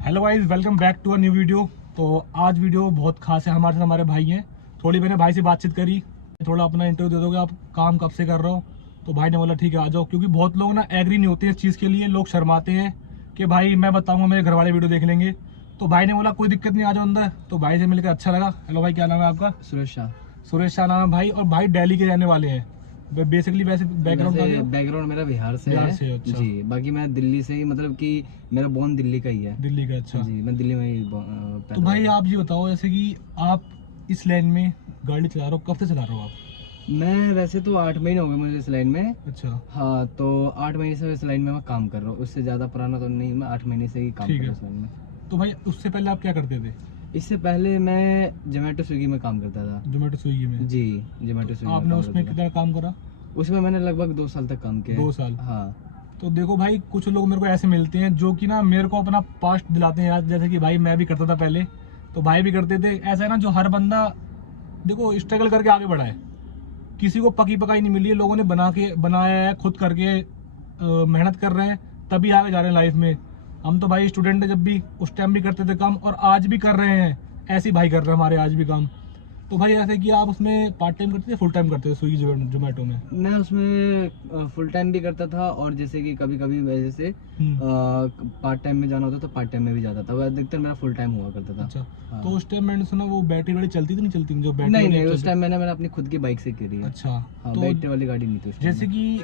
Hello guys, welcome back to a new video. तो आज video बहुत खास है हमारे साथ। हमारे भाई हैं, थोड़ी मैंने भाई से बातचीत करी, थोड़ा अपना इंटरव्यू दे दोगे आप, काम कब से कर रहे हो। तो भाई ने बोला ठीक है आ जाओ, क्योंकि बहुत लोग ना एग्री नहीं होते हैं इस चीज़ के लिए, लोग शर्माते हैं कि भाई मैं बताऊंगा मेरे घर वाले वीडियो देख लेंगे। तो भाई ने बोला कोई दिक्कत नहीं, आ जाओ अंदर। तो भाई से मिलकर अच्छा लगा। हेलो भाई, क्या नाम है आपका? सुरेश शाह। सुरेश शाह नाम है भाई, और भाई दिल्ली के रहने वाले हैं। बेसिकली वैसे बैकग्राउंड बैकग्राउंड मेरा बिहार से बिहार है। से, अच्छा। जी, बाकी मैं दिल्ली से ही, मतलब कि मेरा बोर्न दिल्ली का ही है। दिल्ली का, अच्छा। जी, मैं दिल्ली में ही तो पैदा भाई हुआ। आप ये बताओ, जैसे कि आप इस लाइन में गाड़ी चला रहे हो, कब से चला रहे हो आप? मैं वैसे तो 8 महीने हो गए मुझे इस लाइन में। अच्छा, हाँ, तो 8 महीने से इस लाइन में मैं काम कर रहा हूँ। उससे ज़्यादा पुराना तो नहीं, मैं 8 महीने से ही काम कर ठीक रहा है। हूँ इस लाइन में। तो भाई उससे पहले आप क्या करते थे? इससे पहले मैं जोमेटो स्विगी में काम करता था। जोमेटो स्विगी में? जी, जोमेटो स्विगी में आपने काम उसमें करता कितना काम करा? था। उसमें मैंने लगभग 2 साल तक काम किया है। 2 साल? हाँ। तो देखो भाई, कुछ लोग मेरे को ऐसे मिलते हैं जो कि ना मेरे को अपना पास्ट दिलाते हैं याद, जैसे कि भाई मैं भी करता था पहले, तो भाई भी करते थे। ऐसा है ना, जो हर बंदा देखो स्ट्रगल करके आगे बढ़ा है, किसी को पकी पकाई नहीं मिली है, लोगों ने बनाया है खुद करके, मेहनत कर रहे हैं तभी आगे जा रहे हैं लाइफ में। हम तो भाई स्टूडेंट है, जब भी उस टाइम भी करते थे काम, और आज भी कर रहे हैं, ऐसे ही भाई कर रहे हैं हमारे आज भी काम। तो भाई ऐसे कि आप उसमें पार्ट टाइम करते थे, फुल टाइम करते थे स्विगी जोमेटो में? मैं उसमें फुल टाइम भी करता था, और जैसे कि कभी कभी जैसे पार्ट टाइम में जाना होता तो पार्ट टाइम में भी जाता था। वह अधिकतर मेरा फुल टाइम हुआ करता था। अच्छा। हाँ। तो उस टाइम मैंने सुना वो बैटरी वाली चलती थी, नहीं चलती थी जो बैटरी नहीं वाली नहीं, एक उस टाइम मैंने अपनी खुद की बाइक से करी है। अच्छा। हाँ, तो बैटरी वाली गाड़ी नहीं थी उस टाइम जैसे कि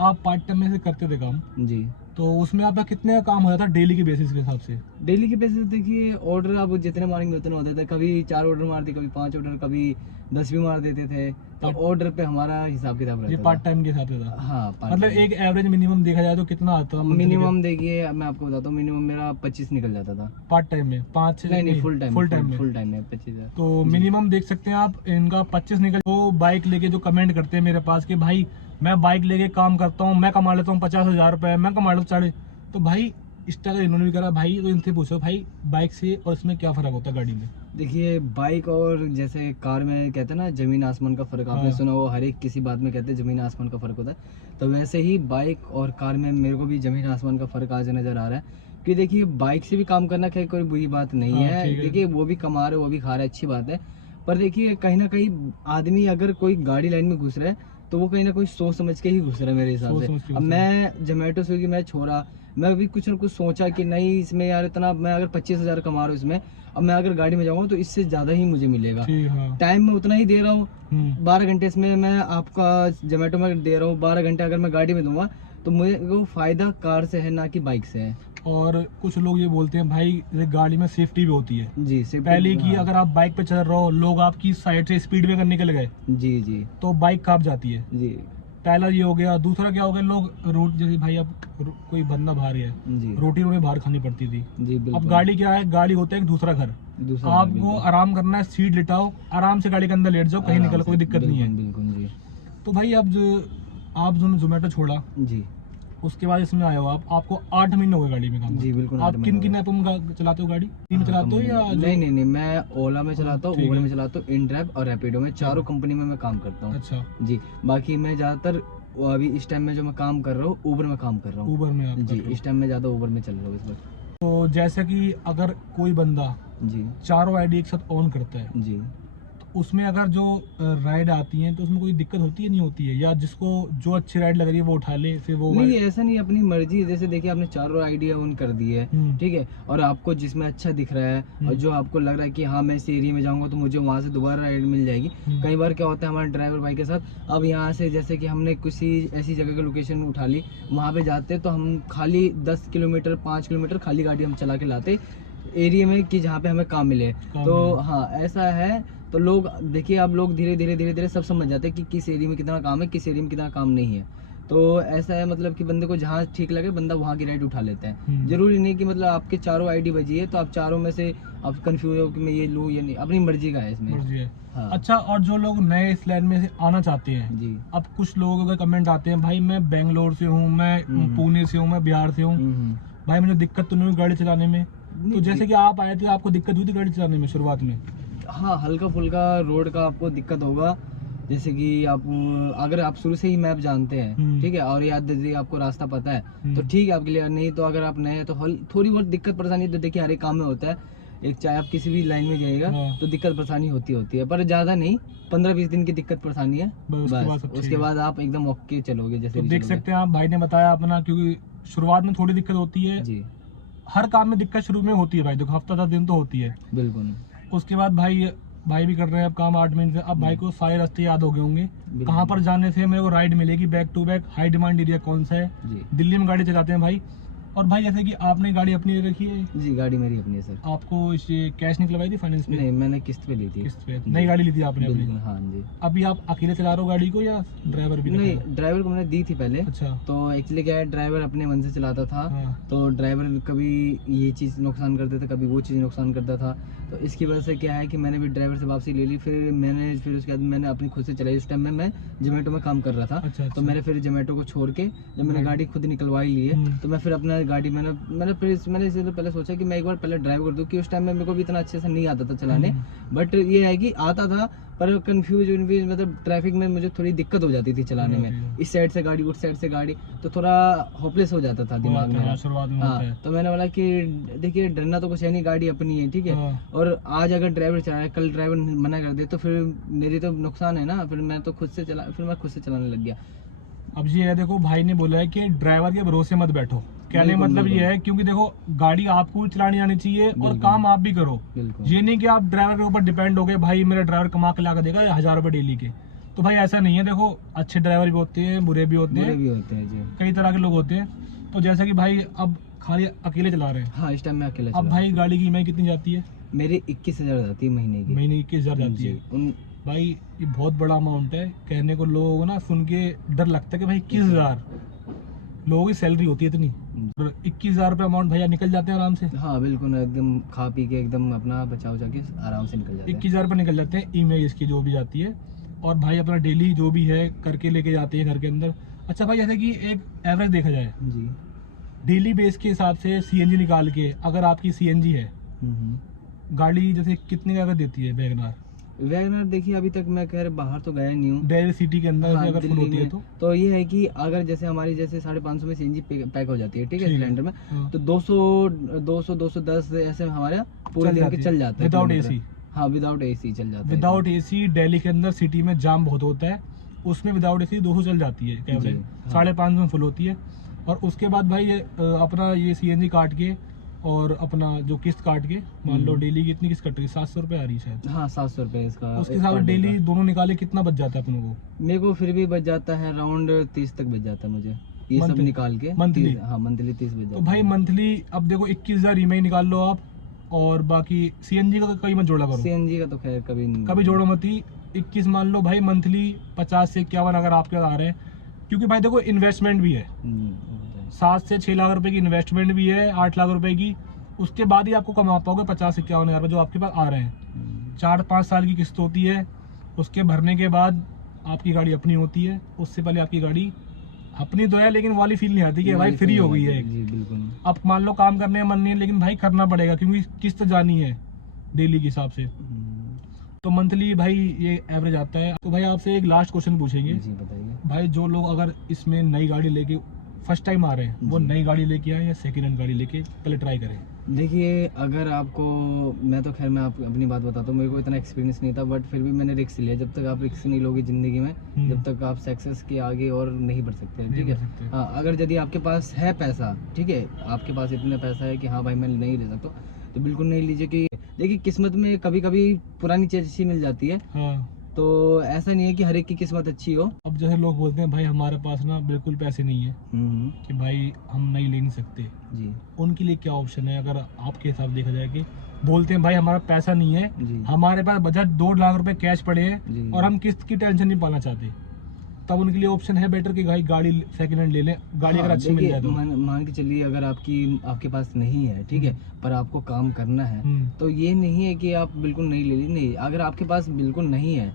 आप पार्ट टाइम में से करते थे काम, में। जी, तो उसमें आपका कितने का काम हो जाता डेली के बेसिस के हिसाब से? डेली के बेसिस देखिए, ऑर्डर आप जितने मारेंगे उतने होते थे। कभी 4 ऑर्डर मारते, कभी 5 ऑर्डर, कभी 10 भी मार देते थे। तो ऑर्डर पे हमारा हिसाब किताब ये रहता पार्ट था। टाइम के हिसाब से था? हाँ, पार्ट मतलब एक एवरेज मिनिमम देखा जाए तो कितना आता है मंथली के? मिनिमम देखिए, मैं आपको बताता हूँ, मिनिमम मेरा 25 निकल जाता था। पार्ट टाइम में 5? नहीं नहीं, फुल टाइम, फुल टाइम में? फुल टाइम में 25,000। तो जी। मिनिमम देख सकते हैं आप, इनका 25 निकल। वो बाइक लेके जो कमेंट करते हैं मेरे पास कि भाई मैं बाइक लेके काम करता हूँ, मैं कमा लेता हूँ 50,000 रुपये, मैं कमा लेता हूँ 40। तो भाई स्ट्रगल इन्होंने भी करा भाई, तो इनसे पूछो भाई बाइक से और इसमें क्या फ़र्क होता है गाड़ी में? देखिए, बाइक और जैसे कार में कहते हैं ना, जमीन आसमान का फर्क। आपने हाँ। सुना, वो हर एक किसी बात में कहते हैं जमीन आसमान का फर्क होता है। तो वैसे ही बाइक और कार में मेरे को भी जमीन आसमान का फर्क आज नज़र आ रहा है। कि देखिए, बाइक से भी काम करना खैर कोई बुरी बात नहीं हाँ, है। ठीक है। देखिए, वो भी कमा रहे, वो भी खा रहे, अच्छी बात है। पर देखिए, कहीं ना कहीं आदमी अगर कोई गाड़ी लाइन में घुस रहा है, तो वो कहीं ना कोई सोच समझ के ही घुस रहा है मेरे हिसाब सोच से। समझ के अब घुस रहा है। मैं जोमेटो स्विगी में छोड़ा, मैं भी कुछ ना कुछ सोचा कि नहीं, इसमें यार इतना, मैं अगर 25,000 कमा रहा हूँ इसमें, अब मैं अगर गाड़ी में जाऊँगा तो इससे ज़्यादा ही मुझे मिलेगा। ठीक, हाँ। टाइम मैं उतना ही दे रहा हूँ। हम्म। 12 घंटे इसमें मैं आपका जोमेटो में दे रहा हूँ, 12 घंटे अगर मैं गाड़ी में दूंगा तो मुझे को फ़ायदा कार से है, ना कि बाइक से है। और कुछ लोग ये बोलते हैं भाई जैसे गाड़ी में सेफ्टी भी होती है। जी, सिर्फ पहले की हाँ। अगर आप बाइक पे चल रहे हो, लोग आपकी साइड से स्पीड में निकल गए जी जी तो बाइक कांप जाती है। जी पहला ये हो गया। दूसरा क्या हो गया, लोग रोट जैसे भाई अब कोई बंदा बाहर है, जी रोटी उन्हें बाहर खानी पड़ती थी। जी, अब बिल्कुल। गाड़ी क्या है, गाड़ी होता है एक दूसरा घर। दूसरा आपको बिल्कुल, आराम करना है, सीट लिटाओ, आराम से गाड़ी के अंदर लेट जाओ, कहीं आराम निकलो, से, कोई दिक्कत नहीं है। बिल्कुल बिल्कुल। जी तो भाई अब आप जो जोमेटो छोड़ा, जी उसके बाद इसमें आए हो आप, आपको 8 महीने हो गए गाड़ी में काम जी, करते। बिल्कुल। आप 8 महीने किन हो किन गए। ऐपों में चलाते हो गाड़ी? तीन में हाँ, चलाते हो या जो? नहीं नहीं नहीं, मैं ओला में चलाता हूँ, ठीक उबर है। में चलाता हूँ, इनड्राइव और रैपिडो में, चारों कंपनी में मैं काम करता हूँ। अच्छा। जी, बाकी मैं ज़्यादातर अभी इस टाइम में जो मैं काम कर रहा हूँ, उबर में काम कर रहा हूँ। ऊबर में आप कर जी, रहे हो? इस टाइम में ज़्यादा उबर में चल रहा हूँ इस वक्त। तो जैसा कि अगर कोई बंदा जी चारों आईडी एक साथ ऑन करता है, जी। तो उसमें अगर जो राइड आती है तो उसमें कोई दिक्कत होती है नहीं होती है, या जिसको जो अच्छी राइड लग रही है वो उठा ले फिर वो नहीं, ऐसा नहीं, अपनी मर्जी है। जैसे देखिए, आपने चारों आइडिया ऑन कर दी है, हम्म। ठीक है, और आपको जिसमें अच्छा दिख रहा है और जो आपको लग रहा है कि हाँ, मैं इस एरिया में जाऊंगा तो मुझे वहाँ से दोबारा राइड मिल जाएगी। कई बार क्या होता है हमारे ड्राइवर भाई के साथ, अब यहाँ से जैसे कि हमने किसी ऐसी जगह की लोकेशन उठा ली, वहाँ पे जाते तो हम खाली 10 किलोमीटर 5 किलोमीटर खाली गाड़ी हम चला के लाते एरिया में, कि जहाँ पे हमें काम मिले। तो हाँ, ऐसा है। तो लोग देखिए, अब लोग धीरे धीरे धीरे धीरे सब समझ जाते हैं कि किस एरिया में कितना काम है, किस एरिया में कितना काम नहीं है। तो ऐसा है, मतलब कि बंदे को जहाँ ठीक लगे बंदा वहाँ की राइड उठा लेता है। जरूरी नहीं कि मतलब आपके चारों आईडी बजी है तो आप चारों में से आप कंफ्यूज हो कि मैं ये लूँ या नहीं, अपनी मर्जी का है इसमें। मर्जी है। हाँ। अच्छा, और जो लोग नए इस लाइन में से आना चाहते हैं, जी। अब कुछ लोगों के कमेंट आते हैं भाई मैं बेंगलोर से हूँ, मैं पुणे से हूँ, मैं बिहार से हूँ, भाई मुझे दिक्कत तो नहीं हुई गाड़ी चलाने में। तो जैसे कि आप आए थे, आपको दिक्कत हुई थी गाड़ी चलाने में शुरुआत में? हाँ, हल्का फुल्का रोड का आपको दिक्कत होगा। जैसे कि आप अगर आप शुरू से ही मैप जानते हैं, ठीक है, और याद दीजिए आपको रास्ता पता है, तो ठीक है आपके लिए। नहीं तो अगर आप नए हैं तो थोड़ी बहुत दिक्कत परेशानी तो देखिए हर एक काम में होता है। एक चाहे आप किसी भी लाइन में जाइएगा हाँ। तो दिक्कत परेशानी होती है, पर ज़्यादा नहीं, 15-20 दिन की दिक्कत परेशानी है बस। उसके बाद आप एकदम ओके चलोगे जैसे तो भी देख चलोगे। सकते हैं आप, भाई ने बताया अपना, क्योंकि शुरुआत में थोड़ी दिक्कत होती है, जी हर काम में दिक्कत शुरू में होती है भाई, देखो हफ्ता 10 दिन तो होती है। बिल्कुल उसके बाद भाई भी कर रहे हैं अब काम 8 महीने से। अब भाई को सारे रास्ते याद हो गए होंगे, बिल्कुल। कहाँ पर जाने से मेरे को राइड मिलेगी, back to back, high demand area कौन सा है। जी दिल्ली में गाड़ी चलाते हैं भाई। और भाई जैसे कि आपने गाड़ी अपनी ले रखी है, जी गाड़ी मेरी अपनी है सर। आपको इसे कैश निकलवाई थी, फाइनेंस पे? नहीं, मैंने किस्त पे ली थी। किस्त पे जी। नई गाड़ी ली थी आपने अपनी? बिल्कुल हाँ जी। अभी आप अकेले चला रहे हो गाड़ी को या ड्राइवर भी रखा नहीं, है? ड्राइवर को मैंने दी थी पहले। अच्छा। तो एक्चुअली क्या है, ड्राइवर अपने मन से चलाता था। हाँ। तो ड्राइवर कभी ये चीज़ नुकसान करता था, कभी वो चीज़ नुकसान करता था। तो इसकी वजह से क्या है कि मैंने भी ड्राइवर से वापसी ले ली। फिर उसके बाद मैंने अपनी खुद से चलाई। उस टाइम में मैं जोमेटो में काम कर रहा था। अच्छा, तो अच्छा। मैंने फिर जोमेटो को छोड़ के जब मैंने गाड़ी खुद निकलवाई ली है, तो मैं फिर अपना गाड़ी मैंने इससे तो पहले सोचा कि मैं एक बार पहले ड्राइव कर दूँ, कि उस टाइम में मेरे को भी इतना अच्छे से नहीं आता था चलाने। बट ये है कि आता था, पर कंफ्यूज मतलब ट्रैफिक में मुझे थोड़ी दिक्कत हो जाती थी चलाने में। इस साइड से गाड़ी, उस साइड से गाड़ी, तो थोड़ा होपलेस हो जाता था दिमाग में। शुरुआत में होता है। हाँ, तो मैंने बोला कि देखिए डरना तो कुछ है नहीं, गाड़ी अपनी है, ठीक है। हाँ। और आज अगर ड्राइवर चलाए, कल ड्राइवर मना कर दे, तो फिर मेरी तो नुकसान है ना। फिर मैं खुद से चलाने लग गया। अब ये है, देखो भाई ने बोला है कि ड्राइवर के भरोसे मत बैठो। कहने बिल्कुल, मतलब ये बिल्कुल। है, क्योंकि देखो गाड़ी आपको चलानी आनी चाहिए और बिल्कुल। काम आप भी करो। बिल्कुल। ये नहीं कि आप ड्राइवर के ऊपर डिपेंड हो गए, भाई मेरा ड्राइवर कमा के ला के देगा 1000 रुपए डेली के। तो भाई ऐसा नहीं है, देखो अच्छे ड्राइवर भी होते हैं, बुरे भी होते हैं, जी। कई तरह के लोग होते हैं। तो जैसा कि भाई अब खाली अकेले चला रहे हैं, हाँ, इस टाइम में अकेला अब चला भाई गाड़ी की ईएमआई कितनी जाती है? मेरी 21,000 जाती है महीने की। महीने 21,000 जाती जी। है। भाई ये बहुत बड़ा अमाउंट है। कहने को लोगों को ना सुन के डर लगता है कि भाई 21,000 लोगों की सैलरी होती है इतनी, और 21,000 रुपये अमाउंट भैया निकल जाते हैं आराम से। हाँ बिल्कुल, एकदम खा पी के एकदम अपना बचा उचा के आराम से निकल जाते हैं। 21,000 रुपये निकल जाते हैं ईएमआई इसकी जो भी जाती है। और भाई अपना डेली जो भी है करके लेके जाते हैं घर के अंदर। अच्छा भाई, जैसे कि एक एवरेज देखा जाए जी। डेली बेस के हिसाब से सीएनजी निकाल के, अगर आपकी सीएनजी है गाड़ी, जैसे कितने का एवरेज देती है वैगनआर? वैगनआर देखिए, अभी तक मैं खैर बाहर तो गया नहीं हूँ। दिल्ली सिटी के अंदर हाँ, से अगर फुल दिल्ली होती है में। तो तो ये है कि अगर जैसे हमारी जैसे 550 में सीएनजी पैक हो जाती है, ठीक है, ठीक है। सिलेंडर में, हाँ। तो 210 ऐसे हमारा पूरे दिन के चल जाता है विदाउट किलोमीटर। एसी। हाँ, विदाउट एसी चल जाता है। विदाउट एसी दिल्ली के अंदर सिटी में जाम बहुत होता है, उसमें विदाउट एसी 200 चल जाती है एवरेज, हाँ। 550 में फुल होती है। और उसके बाद भाई अपना ये सीएनजी काट के और अपना जो किस्त काट के, मान लो डेली की इतनी किस्त कट रही है, 700 रुपये आ रही है शायद। हाँ, 700 रुपये इसका। उसके हिसाब से डेली दोनों निकाले कितना बच जाता है अपनों को? मेरे को फिर भी बच जाता है अराउंड 30 तक बच जाता है मुझे, ये सब Monthly? निकाल के। Monthly? हाँ, मंथली 30 बच जाता तो है। भाई मंथली अब देखो 21,000 ईएमआई निकाल लो आप, और बाकी सीएनजी का कभी मत जोड़ा करो, सीएनजी का तो खैर कभी जोड़ो मत ही। 21 मान लो भाई, मंथली 50 से 51 अगर आपके आ रहे हैं, क्योंकि भाई देखो इन्वेस्टमेंट भी है, 7 से 6 लाख रुपए की इन्वेस्टमेंट भी है, 8 लाख रुपए की। उसके बाद ही आपको कमा पाओगे 50-51 हज़ार जो आपके पास आ रहे हैं। 4-5 साल की किस्त होती है, उसके भरने के बाद आपकी गाड़ी अपनी होती है। उससे पहले आपकी गाड़ी अपनी तो है, लेकिन वाली फील नहीं आती कि भाई फ्री हो गई है। जी बिल्कुल। अब मान लो काम करने में मन नहीं है, लेकिन भाई करना पड़ेगा क्योंकि किस्त जानी है डेली के हिसाब से। तो मंथली भाई ये एवरेज आता है। तो भाई आपसे एक लास्ट क्वेश्चन पूछेंगे। जी बताइए। भाई जो लोग अगर इसमें नई गाड़ी लेके फर्स्ट टाइम आ रहे हैं, वो जी। नई गाड़ी लेके आए या सेकंड हैंड गाड़ी लेके पहले ट्राई करें? देखिए, अगर आपको, मैं तो खैर मैं अपनी बात बताता हूँ, मेरे को इतना एक्सपीरियंस नहीं था, बट फिर भी मैंने रिस्क लिया। जब तक आप रिस्क नहीं लोगे ज़िंदगी में, जब तक आप सक्सेस के आगे और नहीं बढ़ सकते हैं, ठीक है। हाँ, अगर यदि आपके पास है पैसा, ठीक है, आपके पास इतना पैसा है कि हाँ भाई मैं नहीं ले सकता, तो बिल्कुल नहीं लीजिए। कि देखिए, किस्मत में कभी कभी पुरानी चीज़ अच्छी मिल जाती है। हाँ। तो ऐसा नहीं है कि हर एक की किस्मत अच्छी हो। अब जैसे लोग बोलते हैं भाई हमारे पास ना बिल्कुल पैसे नहीं है कि भाई हम नहीं ले नहीं सकते, जी उनके लिए क्या ऑप्शन है? अगर आपके हिसाब से देखा जाए कि बोलते हैं भाई हमारा पैसा नहीं है, जी हमारे पास बजट 2 लाख रुपए कैश पड़े हैं जी। और हम किस्त की टेंशन नहीं पाना चाहते, तब उनके लिए ऑप्शन है बेटर कि भाई गाड़ी सेकंड हैंड ले लें, गाड़ी अगर हाँ, अच्छी मिल जाए तो। मान के चलिए, अगर आपके पास नहीं है, ठीक है, पर आपको काम करना है, तो ये नहीं है कि आप बिल्कुल नहीं ले ली। नहीं, अगर आपके पास बिल्कुल नहीं है,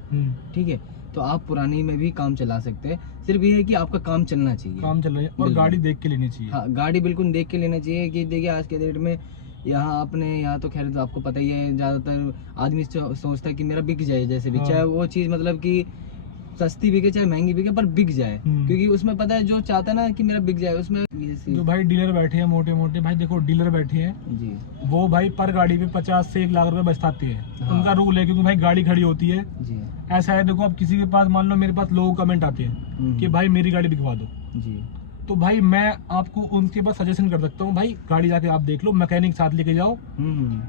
ठीक है, तो आप पुरानी में भी काम चला सकते हैं। सिर्फ ये है कि आपका काम चलना चाहिए, काम चल रहा है, और बिल्कुल। गाड़ी देख के लेनी चाहिए। हाँ, गाड़ी बिल्कुल देख के लेना चाहिए। कि देखिए, आज के डेट में यहाँ तो खैर तो आपको पता ही है, ज़्यादातर आदमी सोचता है कि मेरा बिक जाए, जैसे भी, हाँ। चाहे वो चीज़ मतलब कि सस्ती बिके चाहे महंगी बिके पर बिक जाए, हम्म। क्योंकि उसमें पता है जो चाहता है ना कि मेरा बिक जाए उसमें ये जो भाई डीलर बैठे हैं मोटे मोटे, भाई देखो डीलर बैठे हैं जी वो भाई पर गाड़ी पे 50 से 1 लाख रुपए बचताते हैं। हाँ। उनका रूल है, क्योंकि भाई गाड़ी खड़ी होती है। जी ऐसा है देखो, अब किसी के पास मान लो मेरे पास लोग कमेंट आते हैं कि भाई मेरी गाड़ी बिकवा दो, जी तो भाई मैं आपको उनके पास सजेशन कर सकता हूँ, भाई गाड़ी जाके आप देख लो, मैकेनिक साथ लेके जाओ,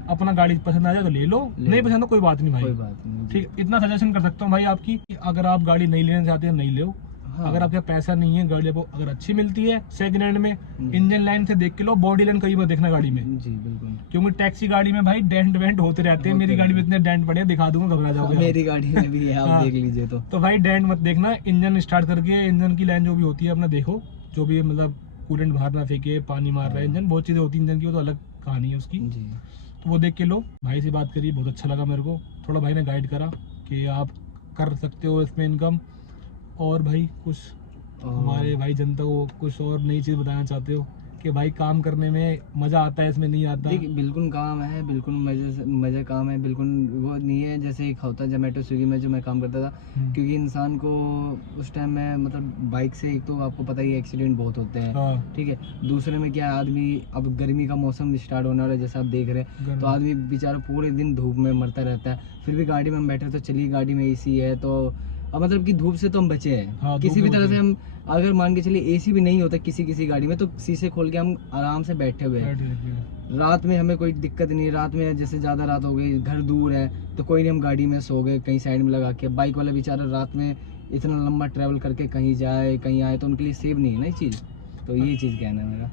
अपना गाड़ी पसंद आ जाए तो ले लो, नहीं पसंद तो कोई बात नहीं कोई भाई। बात नहीं। ठीक, इतना सजेशन कर सकता हूँ भाई आपकी कि अगर आप गाड़ी नहीं लेना चाहते हैं नहीं लो। हाँ। अगर आपके पैसा नहीं है, गाड़ी आपको अगर अच्छी मिलती है सेकंड हैंड में, हम्म। इंजन लाइन से देख के लो, बॉडी लाइन कहीं मत देखना गाड़ी में, जी बिल्कुल। क्योंकि टैक्सी गाड़ी में भाई डेंट वेंट होते रहते हैं। मेरी गाड़ी में इतने डेंट पड़े हैं, दिखा दूंगा, घबरा जाओगे आप। मेरी गाड़ी में भी है, आप हाँ। देख लीजिए तो भाई डेंट मत देखना, इंजन स्टार्ट करके इंजन की लाइन जो भी होती है अपना देखो, जो भी मतलब कूलेंट बाहर ना फेंके, पानी मार रहा है इंजन, बहुत चीजें होती है इंजन की, वो तो अलग कहानी है उसकी, जी। तो वो देख के लो। भाई से बात करी, बहुत अच्छा लगा मेरे को, थोड़ा भाई ने गाइड करा कि आप कर सकते हो इसमें इनकम। और भाई कुछ हमारे भाई जनता को कुछ और नई चीज़ बताना चाहते हो कि भाई काम करने में मज़ा आता है, इसमें नहीं आता? देखिए बिल्कुल काम है, बिल्कुल मजे काम है, बिल्कुल वो नहीं है जैसे एक होता जोमेटो स्विगी में जो मैं काम करता था, क्योंकि इंसान को उस टाइम में मतलब बाइक से एक तो आपको पता ही एक्सीडेंट बहुत होते हैं। हाँ। ठीक है, दूसरे में क्या है, आदमी अब गर्मी का मौसम स्टार्ट होने वाला है जैसे आप देख रहे हैं, तो आदमी बेचारा पूरे दिन धूप में मरता रहता है, फिर भी गाड़ी में हम बैठे तो चलिए गाड़ी में एसी है तो अब मतलब कि धूप से तो हम बचे हैं। हाँ, किसी भी तरह से हम अगर मान के चलिए एसी भी नहीं होता किसी गाड़ी में तो शीशे खोल के हम आराम से बैठे हुए हैं। रात में हमें कोई दिक्कत नहीं, रात में जैसे ज़्यादा रात हो गई, घर दूर है तो कोई नहीं, हम गाड़ी में सो गए कहीं साइड में लगा के। बाइक वाला बेचारा रात में इतना लंबा ट्रैवल करके कहीं जाए कहीं आए तो उनके लिए सेफ नहीं है ना ये चीज़, तो ये चीज़ कहना है मेरा।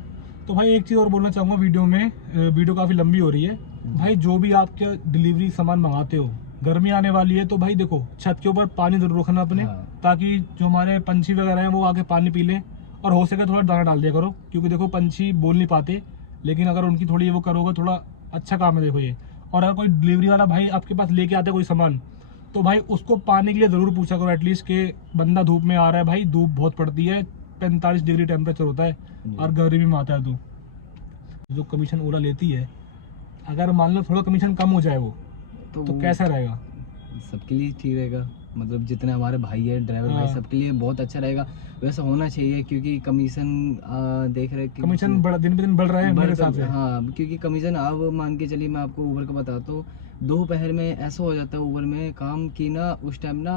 तो भाई एक चीज़ और बोलना चाहूँगा वीडियो में, वीडियो काफ़ी लंबी हो रही है भाई, जो भी आपके डिलीवरी सामान मंगाते हो, गर्मी आने वाली है तो भाई देखो छत के ऊपर पानी जरूर रखना अपने, ताकि जो हमारे पंछी वगैरह हैं वो आके पानी पी लें, और हो सके थोड़ा दाना डाल दिया करो, क्योंकि देखो पंछी बोल नहीं पाते, लेकिन अगर उनकी थोड़ी वो करोगे थोड़ा अच्छा काम है देखो ये। और अगर कोई डिलीवरी वाला भाई आपके पास लेके आता है कोई सामान, तो भाई उसको पानी के लिए ज़रूर पूछा करो एटलीस्ट कि बंदा धूप में आ रहा है, भाई धूप बहुत पड़ती है, 45 डिग्री टेम्परेचर होता है और गर्मी में आता है, तो जो कमीशन ओला लेती है, अगर मान लो थोड़ा कमीशन कम हो जाए वो तो कैसा रहेगा? सबके लिए ठीक रहेगा, मतलब जितने हमारे भाई है ड्राइवर भाई सबके लिए बहुत अच्छा रहेगा, वैसा होना चाहिए, क्योंकि कमीशन देख रहे हैं कमीशन दिन पे दिन बढ़ रहा है मेरे हिसाब से। हाँ, क्योंकि कमीशन अब मान के चलिए मैं आपको ऊबर का बताता हूँ, दोपहर में ऐसा हो जाता है ऊबर में काम की ना, उस टाइम ना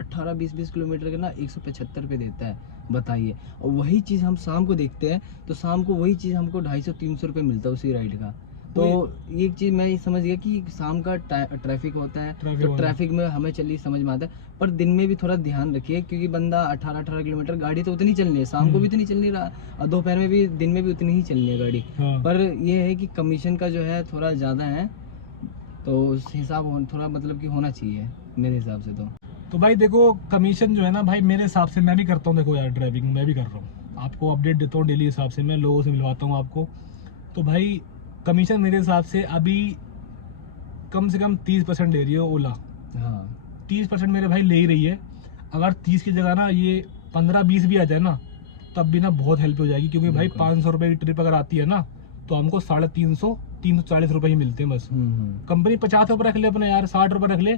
18-20 किलोमीटर का ना 175 रुपये देता है, बताइए। और वही चीज़ हम शाम को देखते हैं तो शाम को वही चीज़ हमको 250-300 रुपये मिलता है उसी राइड का। तो एक चीज़ मैं समझ गया कि शाम का ट्रैफिक होता है, तो ट्रैफिक में हमें चलिए समझ में आता है, पर दिन में भी थोड़ा ध्यान रखिए, क्योंकि बंदा 18 किलोमीटर गाड़ी तो उतनी चलनी है, शाम को भी उतनी चलनी रहा और दोपहर में भी दिन में भी उतनी ही चलनी है गाड़ी। पर ये है कि कमीशन का जो है थोड़ा ज़्यादा है, तो उस हिसाब थोड़ा मतलब कि होना चाहिए मेरे हिसाब से। तो भाई देखो कमीशन जो है ना भाई, मेरे हिसाब से मैं भी करता हूँ, देखो यार ड्राइविंग मैं भी कर रहा हूँ, आपको अपडेट देता हूँ डेली हिसाब से, मैं लोगों से मिलवाता हूँ आपको, तो भाई कमीशन मेरे हिसाब से अभी कम से कम 30% ले रही है ओला। हाँ 30% मेरे भाई ले ही रही है। अगर 30 की जगह ना ये 15-20 भी आ जाए ना, तब भी ना बहुत हेल्प हो जाएगी, क्योंकि भाई 500 रुपये की ट्रिप अगर आती है ना, तो हमको 350-340 रुपये ही मिलते हैं बस। कंपनी 50 रुपये रख ले अपने यार, 60 रुपये रख ले,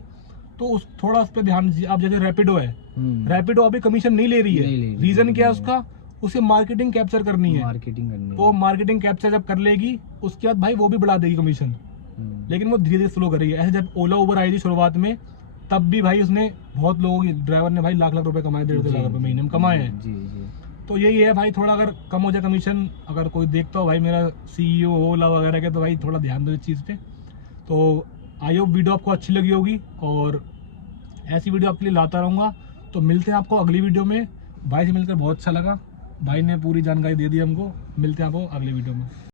तो उस थोड़ा उस पर ध्यान दीजिए। अब जैसे रैपिडो है, रैपिडो अभी कमीशन नहीं ले रही है, रीजन क्या है उसका, उसे मार्केटिंग कैप्चर करनी है, वो मार्केटिंग कैप्चर जब कर लेगी उसके बाद भाई वो भी बढ़ा देगी कमीशन, लेकिन वो धीरे धीरे स्लो करेगी। ऐसे जब ओला उबर आई थी शुरुआत में, तब भी भाई उसने बहुत लोगों ड्राइवर ने भाई लाख रुपए कमाए, 1.5 लाख रुपए महीने में कमाए हैं। तो यही है भाई, थोड़ा अगर कम हो जाए कमीशन, अगर कोई देखता हो भाई मेरा CEO ओला वगैरह के, तो भाई थोड़ा ध्यान दो इस चीज़ पे। तो आई होप वीडियो आपको अच्छी लगी होगी, और ऐसी वीडियो आपके लिए लाता रहूँगा। तो मिलते हैं आपको अगली वीडियो में। भाई से मिलकर बहुत अच्छा लगा, भाई ने पूरी जानकारी दे दी हमको। मिलते हैं आपको अगले वीडियो में।